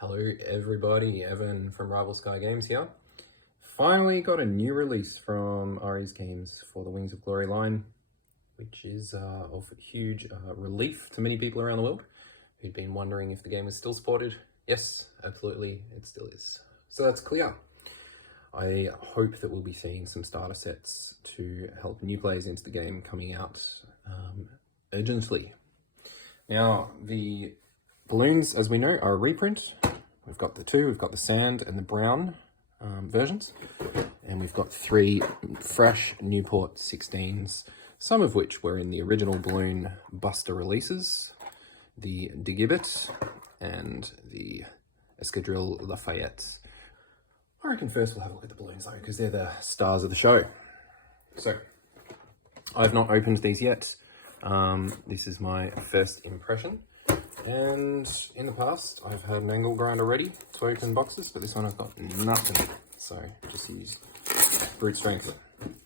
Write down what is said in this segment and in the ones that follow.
Hello everybody, Evan from Rival Sky Games here. Finally got a new release from RE's Games for the Wings of Glory line, which is of huge relief to many people around the world who'd been wondering if the game was still supported. Yes, absolutely, it still is. So that's clear. I hope that we'll be seeing some starter sets to help new players into the game coming out urgently. Now, the balloons, as we know, are a reprint. We've got we've got the sand and the brown versions, and we've got 3 fresh Nieuport 16's, some of which were in the original balloon buster releases, the De Gibbet and the Escadrille Lafayette. I reckon first we'll have a look at the balloons though, because they're the stars of the show. So, I've not opened these yet. This is my first impression. And in the past, I've had an angle grinder ready to open boxes, but this one I've got nothing. So just use brute strength.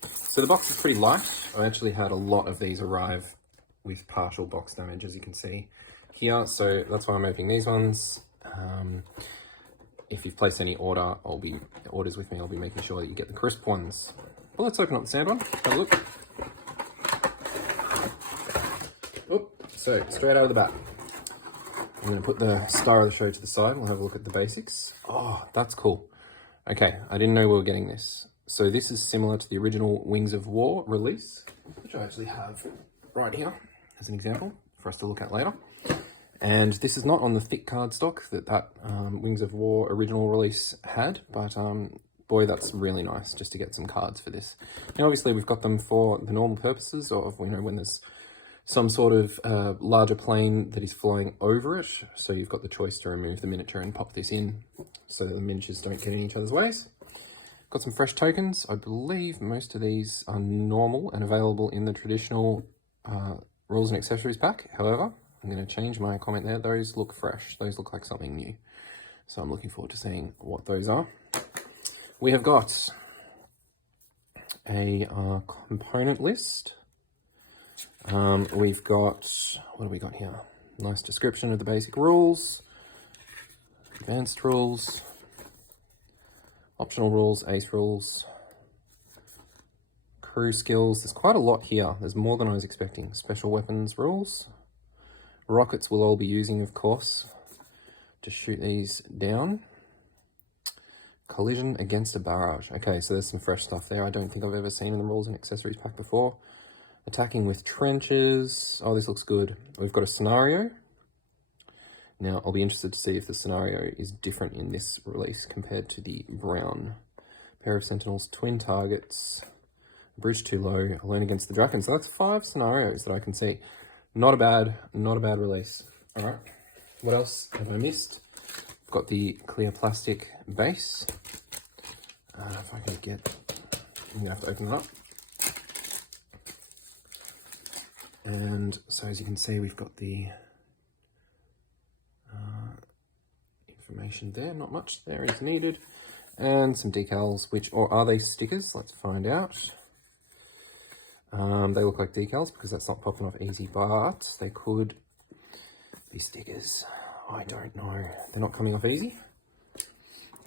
So the box is pretty light. I actually had a lot of these arrive with partial box damage, as you can see here. So that's why I'm opening these ones. If you've placed any orders with me, I'll be making sure that you get the crisp ones. Well, let's open up the sand one. Have a look. Oh, so straight out of the bat. I'm going to put the star of the show to the side. We'll have a look at the basics. Oh, that's cool. Okay, I didn't know we were getting this. So this is similar to the original Wings of War release, which I actually have right here as an example for us to look at later. And this is not on the thick card stock that Wings of War original release had, but boy, that's really nice just to get some cards for this. Now, obviously, we've got them for the normal purposes of, when there's some sort of larger plane that is flying over it. So you've got the choice to remove the miniature and pop this in so that the miniatures don't get in each other's ways. Got some fresh tokens. I believe most of these are normal and available in the traditional rules and accessories pack. However, I'm going to change my comment there. Those look fresh. Those look like something new. So I'm looking forward to seeing what those are. We have got a component list. We've got, what do we got here? Nice description of the basic rules, advanced rules, optional rules, ace rules, crew skills. There's quite a lot here. There's more than I was expecting. Special weapons rules. Rockets we'll all be using, of course, to shoot these down. Collision against a barrage. Okay, so there's some fresh stuff there I don't think I've ever seen in the rules and accessories pack before. Attacking with trenches. Oh, this looks good. We've got a scenario. Now, I'll be interested to see if the scenario is different in this release compared to the brown. Pair of sentinels, twin targets, bridge too low, alone against the Drachen. So that's 5 scenarios that I can see. Not a bad release. All right. What else have I missed? I've got the clear plastic base. If I can get, I'm gonna have to open it up. And so as you can see, we've got the information there. Not much there is needed. And some decals, or are they stickers? Let's find out. They look like decals because that's not popping off easy, but they could be stickers. I don't know. They're not coming off easy.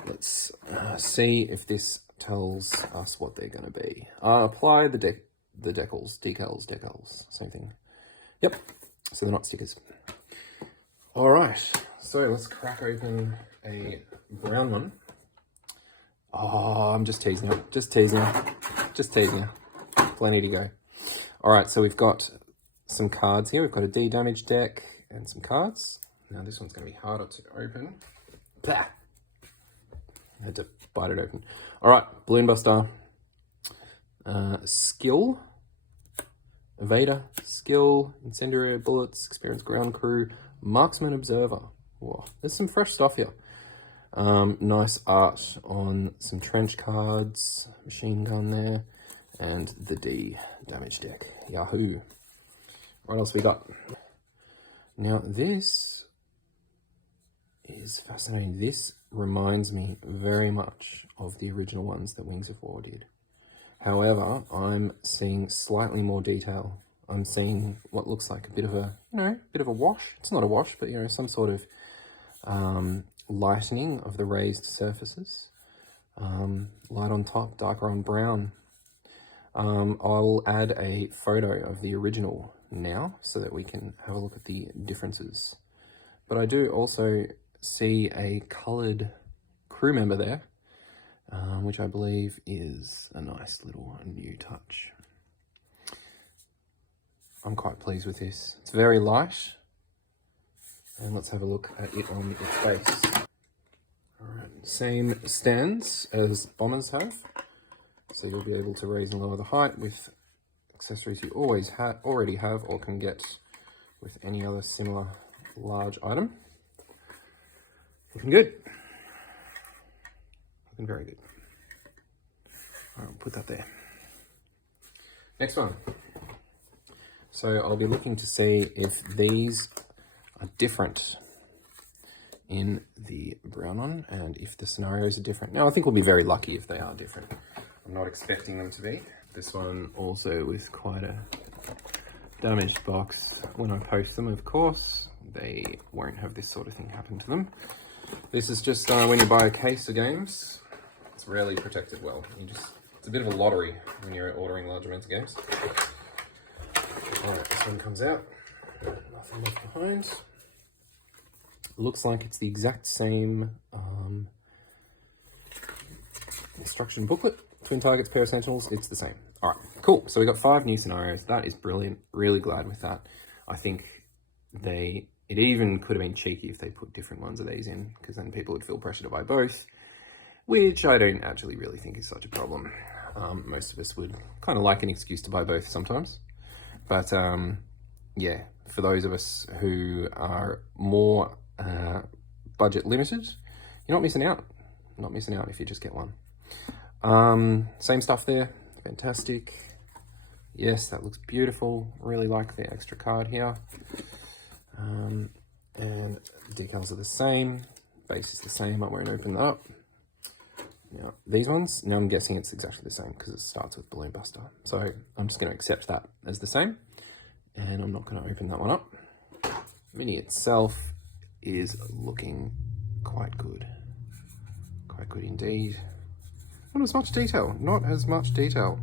Let's see if this tells us what they're going to be. Apply the decals, same thing. Yep, so they're not stickers. All right, so let's crack open a brown one. Oh, I'm just teasing you, just teasing you. Plenty to go. All right, so we've got some cards here. We've got a D damage deck and some cards. Now this one's gonna be harder to open. Bah! I had to bite it open. All right, Balloon Buster. Skill. Evader, skill, incendiary bullets, experienced ground crew, marksman observer. Whoa, there's some fresh stuff here. Nice art on some trench cards, machine gun there, and the D damage deck. Yahoo. What else we got? Now this is fascinating. This reminds me very much of the original ones that Wings of War did. However, I'm seeing slightly more detail. I'm seeing what looks like a bit of a, bit of a wash. It's not a wash, but some sort of lightening of the raised surfaces. Light on top, darker on brown. I'll add a photo of the original now so that we can have a look at the differences. But I do also see a coloured crew member there, which I believe is a nice little new touch. I'm quite pleased with this. It's very light. And let's have a look at it on its face. All right, same stands as bombers have. So you'll be able to raise and lower the height with accessories you already have or can get with any other similar large item. Looking good. Looking very good. All right, I'll put that there. Next one. So I'll be looking to see if these are different in the brown one and if the scenarios are different. Now, I think we'll be very lucky if they are different. I'm not expecting them to be. This one also with quite a damaged box. When I post them, of course, they won't have this sort of thing happen to them. This is just when you buy a case of games, it's rarely protected well. It's a bit of a lottery when you're ordering large amounts of games. All right, this one comes out. Nothing left behind. Looks like it's the exact same instruction booklet. Twin targets, pair of sentinels, it's the same. All right, cool. So we got 5 new scenarios. That is brilliant. Really glad with that. I think it even could have been cheeky if they put different ones of these in, because then people would feel pressure to buy both, which I don't actually really think is such a problem. Most of us would kind of like an excuse to buy both sometimes. But yeah, for those of us who are more budget limited, you're not missing out. Not missing out if you just get one. Same stuff there. Fantastic. Yes, that looks beautiful. Really like the extra card here. And decals are the same. Base is the same. I won't open that up. Now, these ones, now I'm guessing it's exactly the same because it starts with Balloon Buster. So I'm just going to accept that as the same. And I'm not going to open that one up. Mini itself is looking quite good. Quite good indeed. Not as much detail. Not as much detail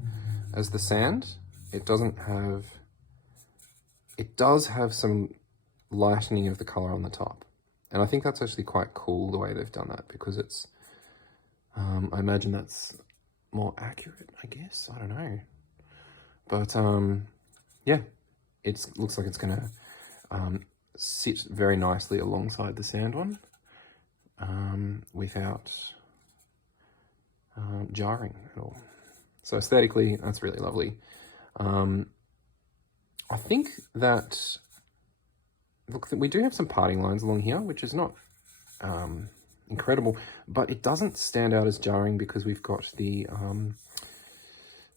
as the sand. It does have some lightening of the color on the top. And I think that's actually quite cool the way they've done that, because it's, I imagine that's more accurate, I guess. I don't know. But yeah, it looks like it's going to sit very nicely alongside the sand one without jarring at all. So aesthetically, that's really lovely. I think that, look, we do have some parting lines along here, which is not incredible, but it doesn't stand out as jarring because we've got the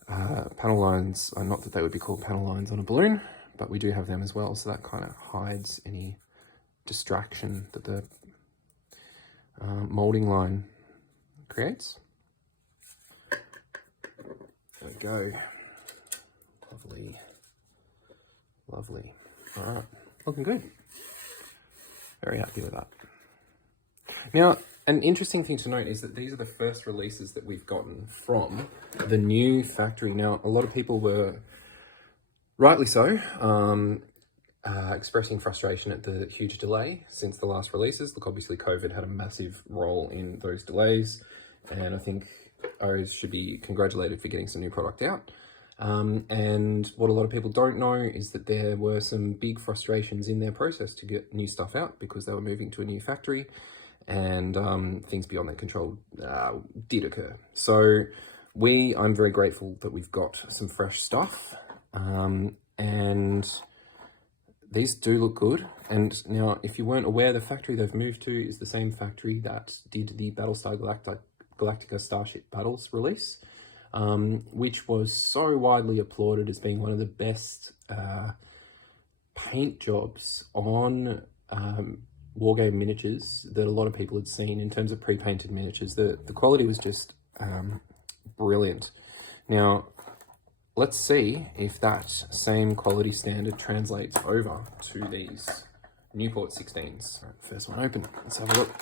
panel lines. Not that they would be called panel lines on a balloon, but we do have them as well, so that kind of hides any distraction that the molding line creates. There we go. Lovely. Lovely. All right, looking good. Very happy with that. Now, an interesting thing to note is that these are the first releases that we've gotten from the new factory. Now, a lot of people were, rightly so, expressing frustration at the huge delay since the last releases. Look, obviously COVID had a massive role in those delays, and I think O's should be congratulated for getting some new product out. And what a lot of people don't know is that there were some big frustrations in their process to get new stuff out because they were moving to a new factory, and things beyond their control did occur. So I'm very grateful that we've got some fresh stuff, and these do look good. And now, if you weren't aware, the factory they've moved to is the same factory that did the Battlestar Galactica Starship Battles release, which was so widely applauded as being one of the best paint jobs on wargame miniatures that a lot of people had seen in terms of pre-painted miniatures. The quality was just brilliant. Now, let's see if that same quality standard translates over to these Nieuport 16's. Right, first one open, let's have a look.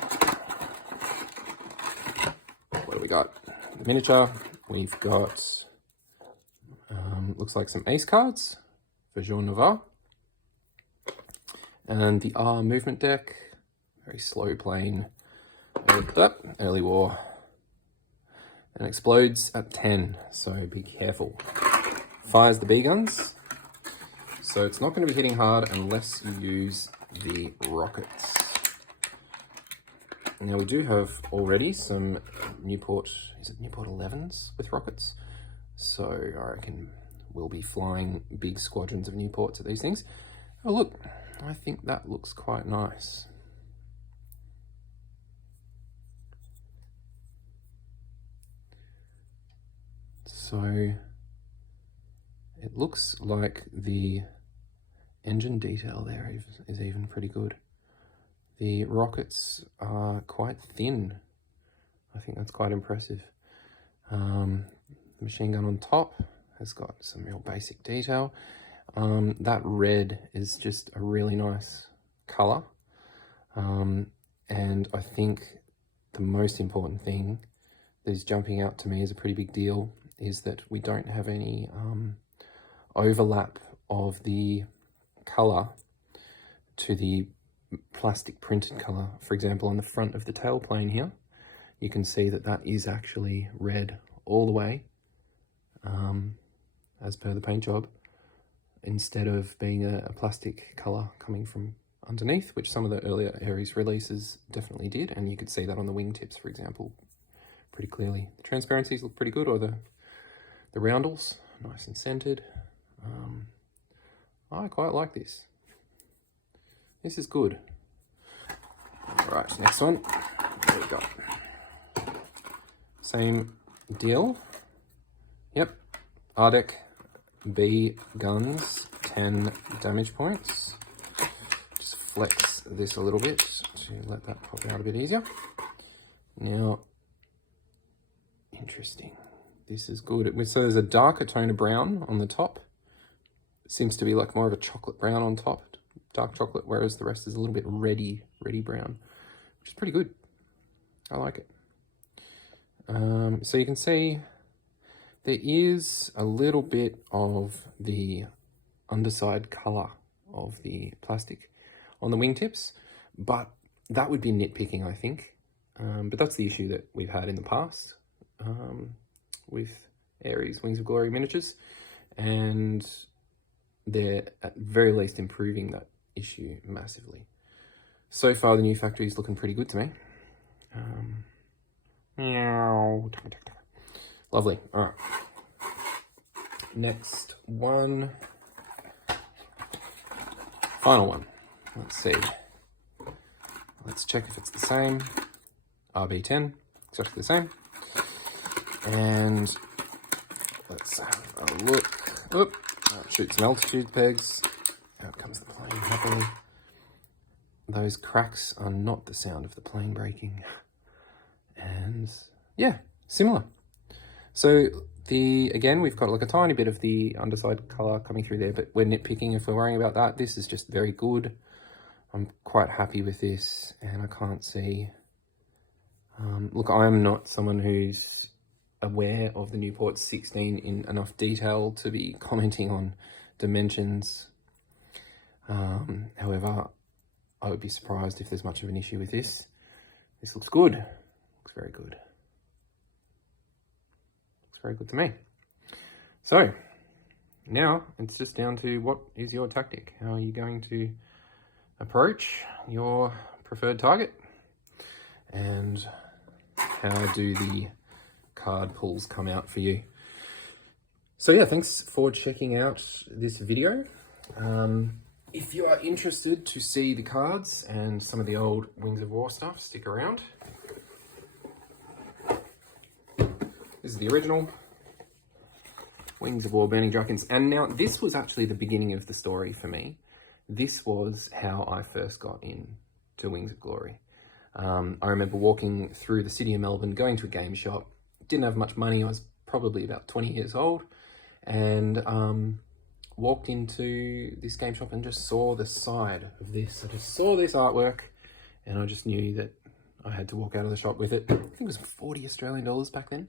what do we got? The miniature, we've got, looks like some ace cards for Jean Navarre. And the R movement deck, very slow playing, early war. And explodes at 10, so be careful. Fires the B guns, so it's not going to be hitting hard unless you use the rockets. Now we do have already some Nieuport, is it Nieuport 11s with rockets? So I reckon we'll be flying big squadrons of Nieuports at these things. Oh look, I think that looks quite nice. So it looks like the engine detail there is even pretty good. The rockets are quite thin. I think that's quite impressive. The machine gun on top has got some real basic detail. That red is just a really nice color. And I think the most important thing that is jumping out to me as a pretty big deal is that we don't have any overlap of the color to the plastic printed color. For example, on the front of the tailplane here, you can see that that is actually red all the way, as per the paint job, instead of being a plastic color coming from underneath, which some of the earlier Ares releases definitely did, and you could see that on the wingtips, for example, pretty clearly. The transparencies look pretty good, or the roundels, nice and centered. I quite like this. This is good. All right, next one. There we go. Same deal. Yep. Ardek B guns, 10 damage points. Just flex this a little bit to let that pop out a bit easier. Now, interesting. This is good. So there's a darker tone of brown on the top. It seems to be like more of a chocolate brown on top, dark chocolate, whereas the rest is a little bit reddy brown, which is pretty good. I like it. So you can see there is a little bit of the underside color of the plastic on the wingtips, but that would be nitpicking, I think. But that's the issue that we've had in the past with Ares Wings of Glory miniatures, and they're at very least improving that issue massively. So far, the new factory is looking pretty good to me. Meow. Lovely. All right. Next one. Final one. Let's see. Let's check if it's the same. RB10, exactly the same. And let's have a look. Oop. Shoot some altitude pegs. Out comes the plane happily. Those cracks are not the sound of the plane breaking. And yeah, similar. So again, we've got like a tiny bit of the underside color coming through there, but we're nitpicking if we're worrying about that. This is just very good. I'm quite happy with this, and I can't see. Look, I am not someone who's aware of the Nieuport 16 in enough detail to be commenting on dimensions. However, I would be surprised if there's much of an issue with this. This looks good. Looks very good. Looks very good to me. So, now it's just down to what is your tactic? How are you going to approach your preferred target? And how do the card pulls come out for you? So yeah, thanks for checking out this video. If you are interested to see the cards and some of the old Wings of War stuff, stick around. This is the original Wings of War Burning Drachens. And now this was actually the beginning of the story for me. This was how I first got into Wings of Glory. I remember walking through the city of Melbourne, going to a game shop, didn't have much money, I was probably about 20 years old, and walked into this game shop and just saw the side of this. I just saw this artwork, and I just knew that I had to walk out of the shop with it. I think it was 40 Australian dollars back then.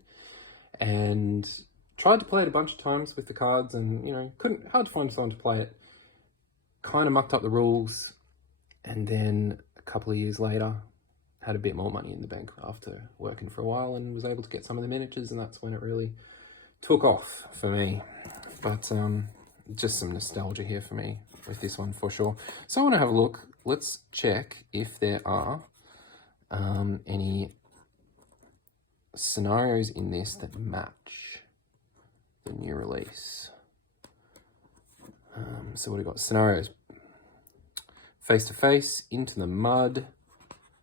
And tried to play it a bunch of times with the cards and, you know, hard to find someone to play it. Kind of mucked up the rules. And then a couple of years later, had a bit more money in the bank after working for a while and was able to get some of the miniatures, and that's when it really took off for me. But just some nostalgia here for me with this one for sure. So I want to have a look. Let's check if there are any scenarios in this that match the new release. So what do we got? Scenarios. Face to face, into the mud,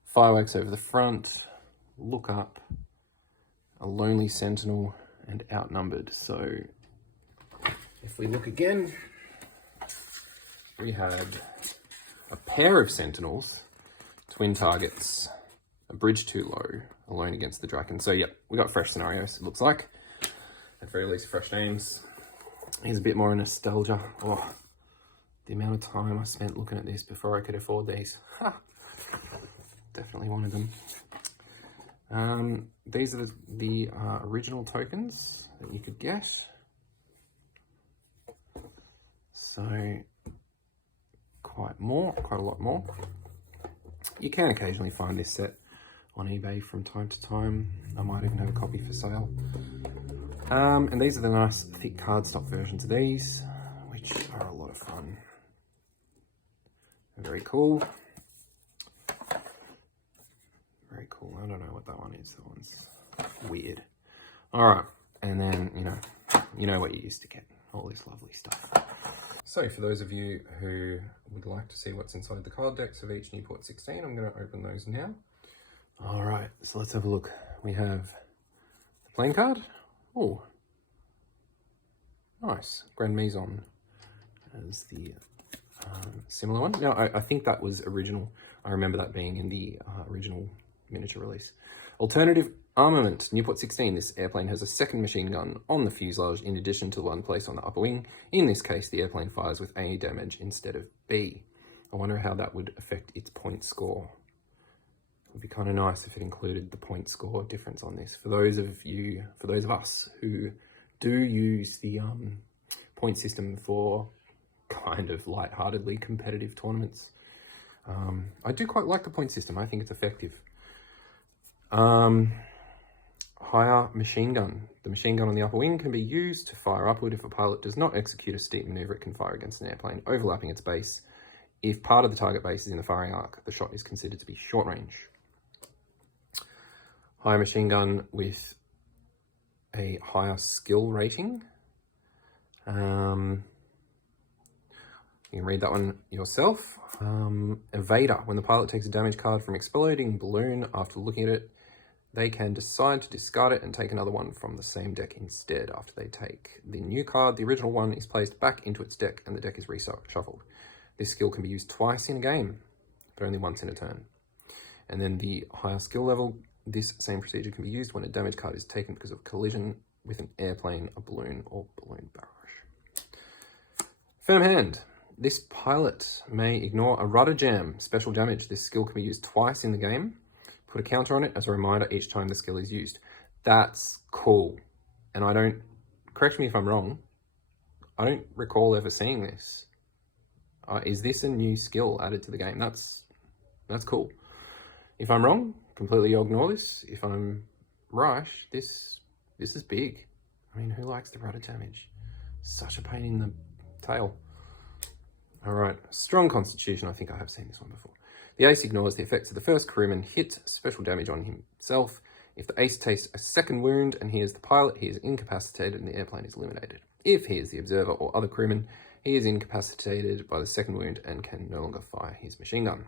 fireworks over the front, look up, a lonely sentinel, and outnumbered. So if we look again, we had a pair of sentinels, twin targets, a bridge too low, alone against the Drachen. So yep, we got fresh scenarios, it looks like. At very least, fresh names. Here's a bit more nostalgia. Oh, the amount of time I spent looking at this before I could afford these. Definitely wanted them. These are the original tokens that you could get. So quite a lot more. You can occasionally find this set on eBay from time to time. I might even have a copy for sale. And these are the nice thick cardstock versions of these, which are a lot of fun. Very cool. Very cool. I don't know what that one is. That one's weird. All right. And then, you know what you used to get. All this lovely stuff. So for those of you who would like to see what's inside the card decks of each Nieuport 16, I'm going to open those now. All right. So let's have a look. We have the playing card. Oh, nice. Grand Maison as the similar one. Now, I think that was original. I remember that being in the original miniature release. Alternative armament, Nieuport 16. This airplane has a second machine gun on the fuselage in addition to the one placed on the upper wing. In this case, the airplane fires with A damage instead of B. I wonder how that would affect its point score. It would be kind of nice if it included the point score difference on this. For those of us who do use the point system for kind of lightheartedly competitive tournaments, I do quite like the point system. I think it's effective. Higher machine gun. The machine gun on the upper wing can be used to fire upward if a pilot does not execute a steep maneuver. It can fire against an airplane overlapping its base. If part of the target base is in the firing arc, the shot is considered to be short range. Higher machine gun with a higher skill rating. You can read that one yourself. Evader. When the pilot takes a damage card from exploding balloon, after looking at it, they can decide to discard it and take another one from the same deck instead. After they take the new card, the original one is placed back into its deck and the deck is reshuffled. This skill can be used twice in a game, but only once in a turn. And then the higher skill level, this same procedure can be used when a damage card is taken because of collision with an airplane, a balloon, or balloon barrage. Firm hand. This pilot may ignore a rudder jam. Special damage. This skill can be used twice in the game. Put a counter on it as a reminder each time the skill is used. That's cool. And correct me if I'm wrong, I don't recall ever seeing this. Is this a new skill added to the game? That's cool. If I'm wrong, completely ignore this. If I'm right, this is big. I mean, who likes the rudder damage? Such a pain in the tail. All right, strong constitution. I think I have seen this one before. The ace ignores the effects of the first crewman hit, special damage on himself. If the ace tastes a second wound and he is the pilot, he is incapacitated and the airplane is eliminated. If he is the observer or other crewman, he is incapacitated by the second wound and can no longer fire his machine gun.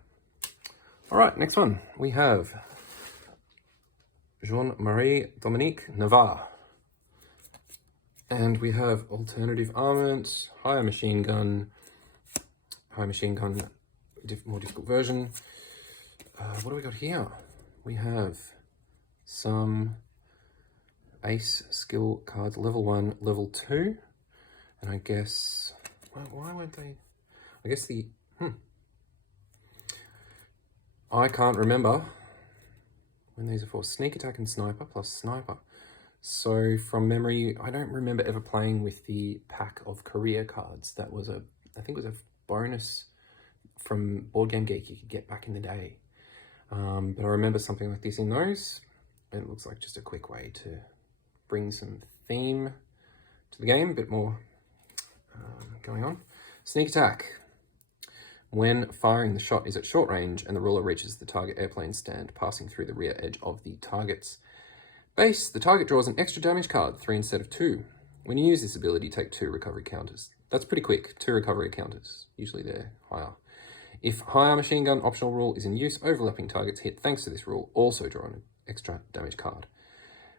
All right, next one. We have Jean-Marie Dominique Navarre. And we have alternative armament, higher machine gun, more difficult version. What do we got here? We have some ace skill cards, level 1, level 2. And I guess, why weren't they? I guess I can't remember when these are for sneak attack and sniper plus sniper. So from memory, I don't remember ever playing with the pack of career cards. That was I think it was a bonus from Board Game Geek you could get back in the day. But I remember something like this in those. It looks like just a quick way to bring some theme to the game, a bit more going on. Sneak attack. When firing, the shot is at short range and the ruler reaches the target airplane stand, passing through the rear edge of the target's base. The target draws an extra damage card, 3 instead of 2. When you use this ability, take 2 recovery counters. That's pretty quick, 2 recovery counters. Usually they're higher. If higher machine gun optional rule is in use, overlapping targets hit thanks to this rule also draw an extra damage card.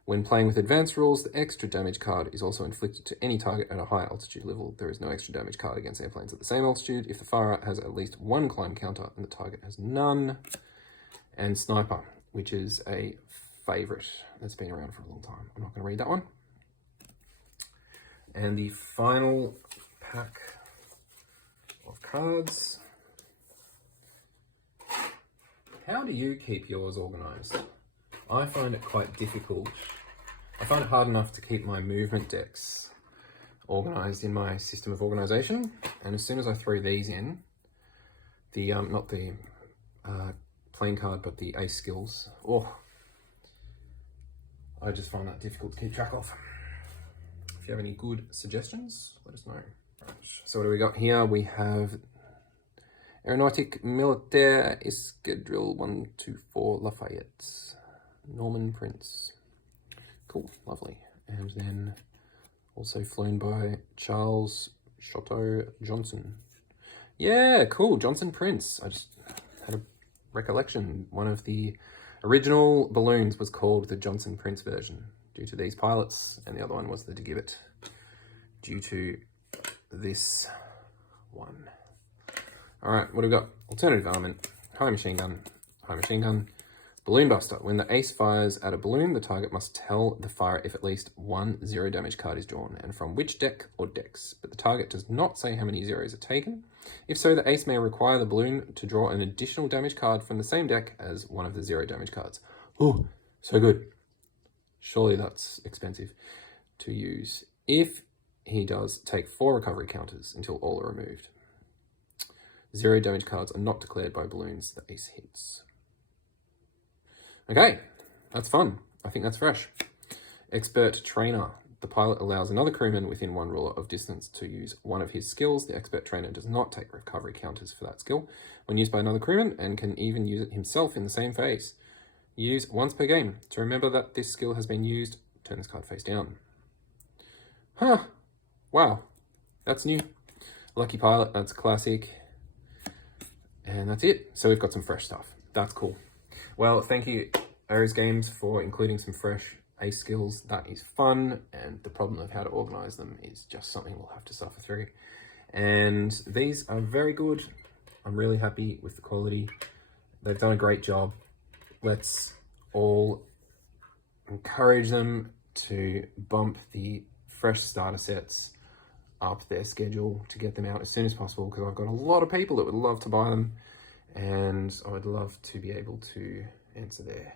When playing with advanced rules, the extra damage card is also inflicted to any target at a high altitude level. There is no extra damage card against airplanes at the same altitude if the firer has at least 1 climb counter and the target has none. And sniper, which is a favourite that's been around for a long time. I'm not going to read that one. And the final pack of cards. How do you keep yours organised? I find it quite difficult. I find it hard enough to keep my movement decks organised in my system of organisation. And as soon as I throw these in, the not the playing card, but the ace skills, I just find that difficult to keep track of. If you have any good suggestions, let us know. Right. So what do we got here? We have Aeronautique Militaire Escadrille 124 Lafayette. Norman Prince. Cool, lovely. And then also flown by Charles Chateau Johnson. Yeah, cool, Johnson Prince. I just had a recollection. One of the original balloons was called the Johnson Prince version due to these pilots, and the other one was the De Gibbet due to this one. All right, what have we got? Alternative armament, high machine gun, balloon buster. When the ace fires at a balloon, the target must tell the firer if at least 1 0 damage card is drawn and from which deck or decks, but the target does not say how many zeros are taken. If so, the ace may require the balloon to draw an additional damage card from the same deck as one of the 0 damage cards. Oh, so good. Surely that's expensive to use. If he does, take 4 recovery counters until all are removed. 0 damage cards are not declared by balloons the ace hits. Okay, that's fun. I think that's fresh. Expert trainer. The pilot allows another crewman within 1 ruler of distance to use one of his skills. The expert trainer does not take recovery counters for that skill when used by another crewman and can even use it himself in the same phase. Use once per game. To remember that this skill has been used, turn this card face down. Huh. Wow. That's new. Lucky Pilot, that's classic. And that's it. So we've got some fresh stuff. That's cool. Well, thank you, Ares Games, for including some fresh ace skills. That is fun, and the problem of how to organise them is just something we'll have to suffer through. And these are very good. I'm really happy with the quality. They've done a great job. Let's all encourage them to bump the fresh starter sets up their schedule to get them out as soon as possible, because I've got a lot of people that would love to buy them, and I would love to be able to answer their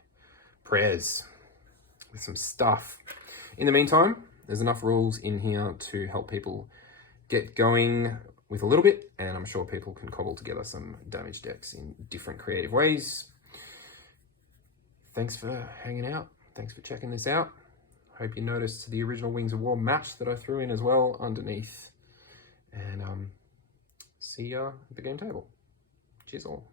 prayers with some stuff. In the meantime, there's enough rules in here to help people get going with a little bit, and I'm sure people can cobble together some damage decks in different creative ways. Thanks for hanging out. Thanks for checking this out. Hope you noticed the original Wings of War match that I threw in as well underneath. And see ya at the game table. Cheers all.